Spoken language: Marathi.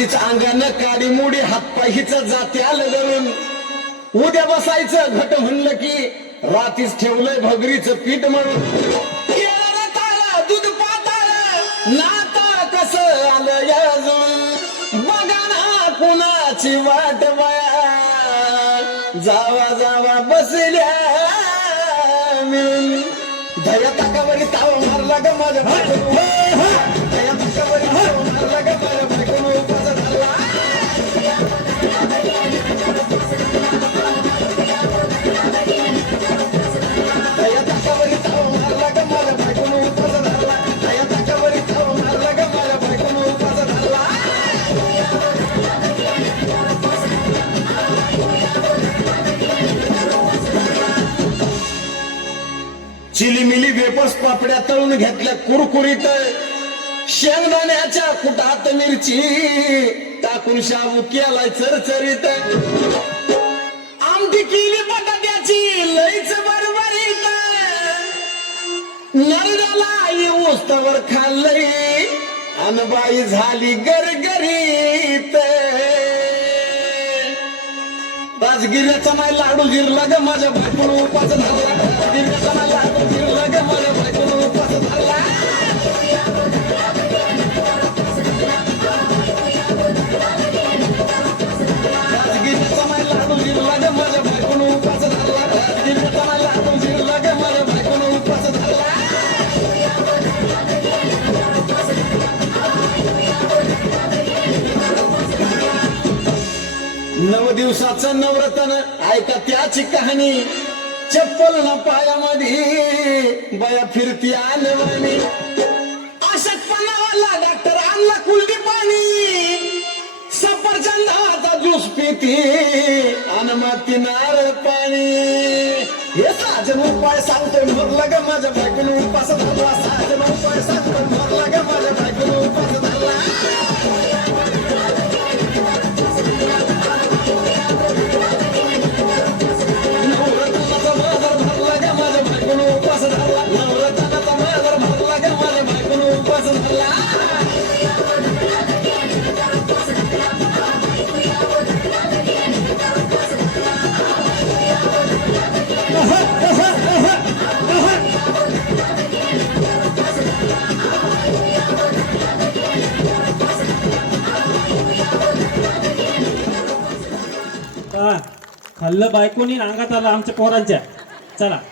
आधीच अंगानं काडी मुडी हातपायीच जाते आलं धरून उद्या बसायचं घट म्हणलं की रातीच ठेवलंय भगरीचं पीठ म्हणून केळं ताळं, दूध पाताळ नाता कसं आलं याजून बघा ना कुणाची वाट बया जावा जावा बसल्या मिळून दया ताकावरी ताव मारला ग माझ्या बायकोनं दया ताकावरी ताव मारला ग माझ्या बायकोनं उपास धरला दया ताकावरी ताव मारला ग माझ्या बायकोनं उपास धरला दया ताकावरी ताव मारला ग माझ्या बायकोनं उपास धरला चिलीमिली वेपर्स पापड्या तळून घेतल्या कुरकुरीत शेंगदाण्याच्या कुटात मिरची टाकून शाबू केलाय चरचरीत आमटी केली बटाट्याची लईच बरबरीत नरड्याला येऊस्तवर खाल्लंय अनबाई झाली गरगरीत राजगिऱ्याचा नाही लाडू जिरला ग माझ्या बायकोनं उपास धरला राजगिऱ्याचा नाही लाडू जिरला ग माझ्या बायकोनं उपास धरला राजगिऱ्याचा नाही लाडू जिरला ग माझ्या बायकोनं उपास धरला राजगिऱ्याचा नाही लाडू जिरला ग माझ्या बायकोनं उपास धरला 9 दिवसाचं नवरत्न ऐका त्याची कहाणी चप्पल न पायामध्ये बया फिरती आलवानी अशक्तपणावाला डॉक्टर आणला कुलडी पाणी सफरचंदाचा ज्यूस पिती आणि माती नारळ पाणी हे साजन उपाय सांगतोय मरला ग माझ्या बायकोनं उपास धरला साजन उपाय सांगतोय मरला ग माझ्या बायकोनं उपास धरला खाल्लं बायकोनी अंगात आलं आमच्या पोरांच्या चला